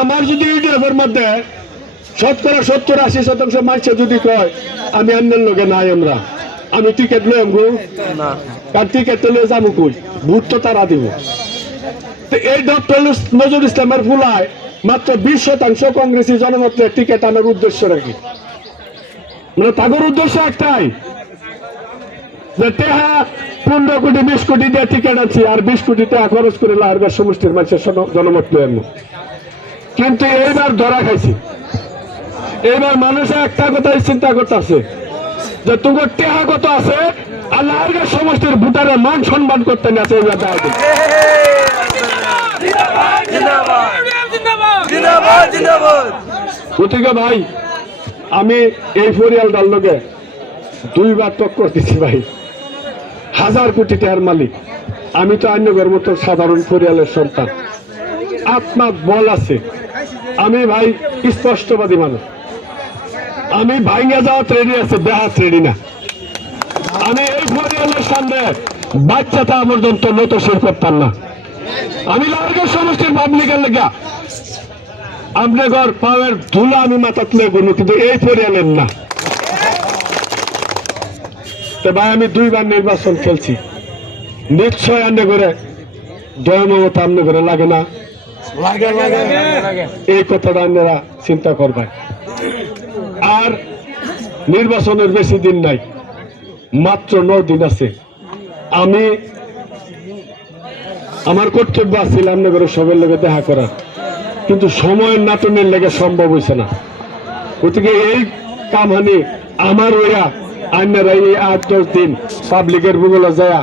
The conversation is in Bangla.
আমার যদি ইউটিউবের মধ্যে 70-80% মানুষ যদি কয় আমি অন্যের লোকে নাই আমি টিকিট লই আমগো না, কারণ টিকিট লই যাবো কই, ভোট তো তারা দিব। তো এই ডক্টর নজরুল ইসলামের ফুলায় মাত্র 20% কংগ্রেসি জনমতের টিকিট আনার উদ্দেশ্য রাখি, মানে তাদের উদ্দেশ্য একটাই যে টেহা 15 কোটি 20 কোটি দিয়ে টিকিট আনছি আর 20 কোটি টাকা খরচ করে লাহারগাঁ সমষ্টির মানুষের জনমত লই আনবো। কিন্তু এইবার ধরা খাইছি, এইবার মানুষ একটা কথাই চিন্তা করতেছে যে তোমার টেহা কত আছে আর লাহারগাঁ সমষ্টির ভোটারের মান সম্মান করতে না আছে। গতিকে ভাই আমি এই পরিয়ালটার লোকে 2 বার টক্কর দিচ্ছি ভাই, 1000 কোটি টাকার মালিক। আমি তো অন্যগর মতো সাধারণ পরিয়ালের সন্তান, আত্মা বল আছে। আমি ভাই স্পষ্টবাদী মানুষ, আমি ভাইঙ্গা যাওয়া রেডি আছে, দেহা রেডি না। আমি এই পরিয়ালের সামনে বাচ্চাটা পর্যন্ত নতশির করতাম না। আমি লাহারগাঁ সমষ্টির পাবলিকের লেগা আপনি ঘর পাওয়ার ধুলা আমি মাথা তুলে করবো, কিন্তু এই পরিয়ালের না। তো ভাই আমি 2 বার নির্বাচন খেলছি, নিশ্চয় আন্নে করে দয়মমতা আমনে করে লাগে না, এই কথাটা আপনারা চিন্তা করবেন। আর নির্বাচনের বেশি দিন নাই, মাত্র 9 দিন আছে। আমি আমার কর্তব্য আছিল আমনে করে সবের লোকে দেখা করার, কিন্তু সময়ের নাটনের লেগে সম্ভব হয়েছে না। গতিকে এই কামহানি আমার ওরা আইনারা এই 8-10 দিন পাবলিকের বুগলে যায়